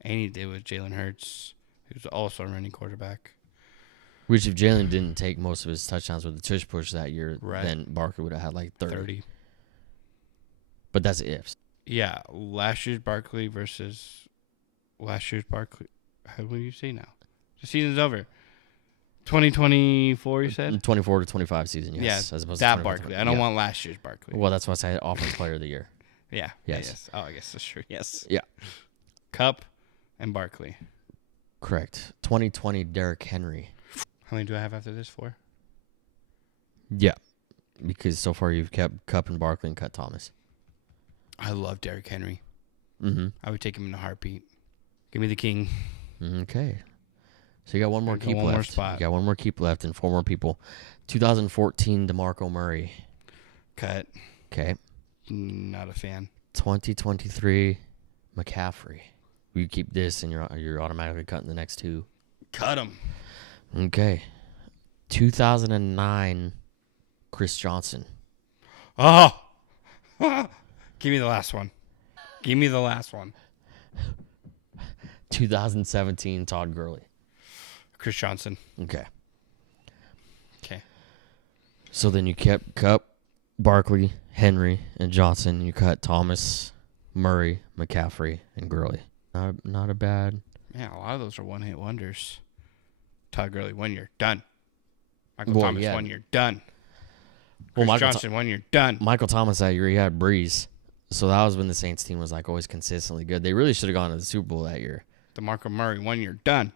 And he did with Jalen Hurts, who's also a running quarterback. Which, if Jalen didn't take most of his touchdowns with the tush push that year, then Barkley would have had 30. But that's ifs. Yeah, last year's Barkley versus last year's Barkley. What do you say now? The season's over. 2024, you said? 24 to 25 season, yes. Yeah, as opposed that to Barkley. I don't want last year's Barkley. Well, that's why I said offense player of the year. Yeah. Yes. Oh, I guess that's true. Yes. Yeah. Kupp and Barkley. Correct. 2020 Derrick Henry. How many do I have after this? 4? Yeah. Because so far you've kept Kupp and Barkley and cut Thomas. I love Derrick Henry. Mm-hmm. I would take him in a heartbeat. Give me the king. Okay. So you got one more keep left. One more spot. You got one more keep left and 4 more people. 2014 DeMarco Murray. Cut. Okay. Not a fan. 2023 McCaffrey. You keep this and you're automatically cutting the next 2. Cut him. Okay. 2009 Chris Johnson. Oh. Give me the last one. 2017 Todd Gurley. Chris Johnson. Okay. So then you kept Kupp, Barkley, Henry, and Johnson. You cut Thomas, Murray, McCaffrey, and Gurley. Not a bad. Yeah, a lot of those are one-hit wonders. Todd Gurley, 1 year, done. Michael Thomas, 1 year, done. Chris Johnson, 1 year, done. Michael Thomas that year, he had Breeze. So that was when the Saints team was always consistently good. They really should have gone to the Super Bowl that year. DeMarco Murray, 1 year, done.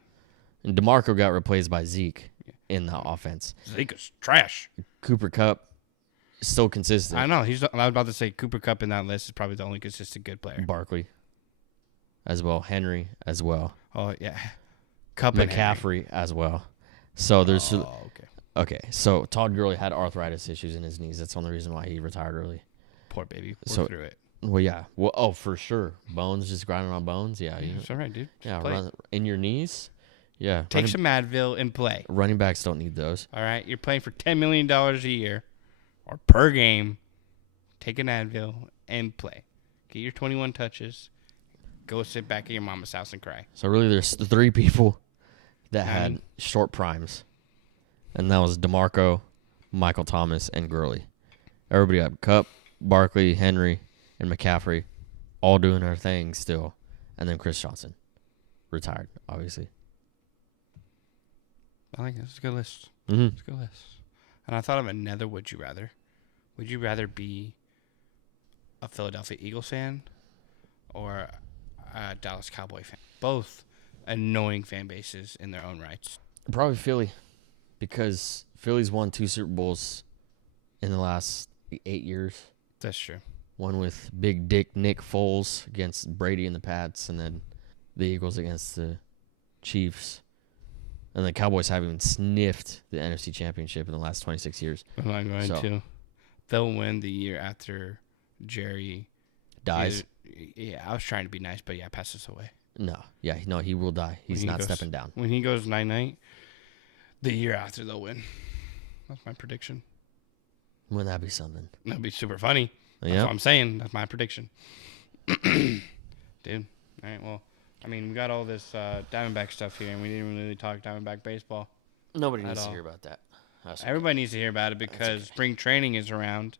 And DeMarco got replaced by Zeke in the offense. Zeke is trash. Cooper Kupp, still consistent. I know. I was about to say Cooper Kupp in that list is probably the only consistent good player. Barkley as well. Henry as well. Oh, yeah. Kupp McCaffrey as well. So there's... okay. Okay, so Todd Gurley had arthritis issues in his knees. That's the only reason why he retired early. Poor baby. Work through it. Well, yeah. Well, for sure. Bones, just grinding on bones. Yeah. It's all right, dude. Just in your knees, Yeah. Take some Advil and play. Running backs don't need those. All right? You're playing for $10 million a year or per game. Take an Advil and play. Get your 21 touches. Go sit back at your mama's house and cry. So really there's 3 people that had short primes. And that was DeMarco, Michael Thomas, and Gurley. Everybody got Kupp, Barkley, Henry, and McCaffrey all doing their thing still. And then Chris Johnson. Retired, obviously. I think it's a good list. Mm-hmm. It's a good list. And I thought of another would you rather. Would you rather be a Philadelphia Eagles fan or a Dallas Cowboy fan? Both annoying fan bases in their own rights. Probably Philly. Because Philly's won 2 Super Bowls in the last 8 years. That's true. One with Big Dick Nick Foles against Brady and the Pats, and then the Eagles against the Chiefs. And the Cowboys haven't even sniffed the NFC Championship in the last 26 years. I'm not going to. They'll win the year after Jerry dies. Yeah, I was trying to be nice, but yeah, pass this away. No, he will die. He's not stepping down. When he goes 9-9, the year after they'll win. That's my prediction. Wouldn't that be something? That'd be super funny. That's what I'm saying. That's my prediction. Dude. All right, well, I mean, we got all this Diamondback stuff here, and we didn't really talk Diamondback baseball. Nobody needs to hear about that. Everybody needs to hear about it because spring training is around,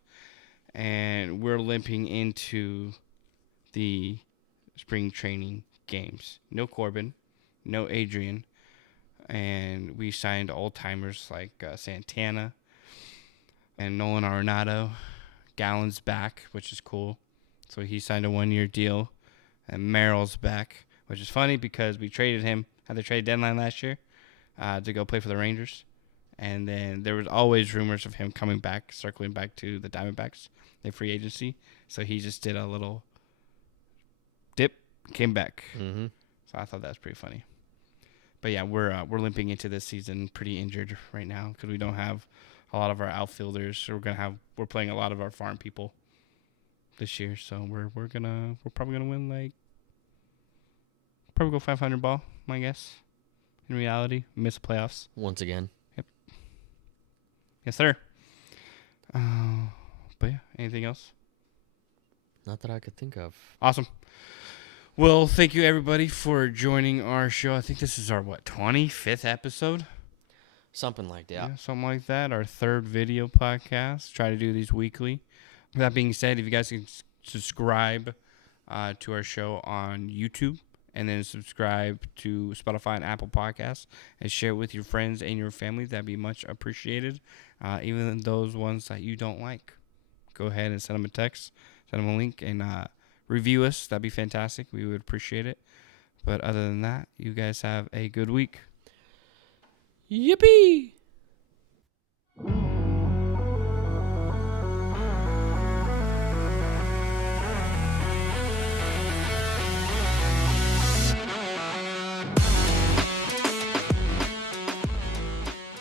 and we're limping into the spring training games. No Corbin, no Adrian, and we signed old-timers like Santana and Nolan Arenado. Gallen's back, which is cool. So he signed a 1-year deal. And Merrill's back, which is funny because we traded him at the trade deadline last year to go play for the Rangers. And then there was always rumors of him coming back, circling back to the Diamondbacks, the free agency. So he just did a little dip, came back. Mm-hmm. So I thought that was pretty funny. But yeah, we're limping into this season pretty injured right now because we don't have a lot of our outfielders. So we're playing a lot of our farm people this year. So we're probably gonna win probably go 500 ball, my guess. In reality, miss playoffs once again. Yep. Yes, sir. But yeah, anything else? Not that I could think of. Awesome. Well, thank you everybody for joining our show. I think this is our 25th episode. Something like that. Yeah, something like that. Our 3rd video podcast. Try to do these weekly. That being said, if you guys can subscribe to our show on YouTube and then subscribe to Spotify and Apple Podcasts and share it with your friends and your family, that'd be much appreciated. Even those ones that you don't like, go ahead and send them a text, send them a link, and review us. That'd be fantastic. We would appreciate it. But other than that, you guys have a good week. Yippee!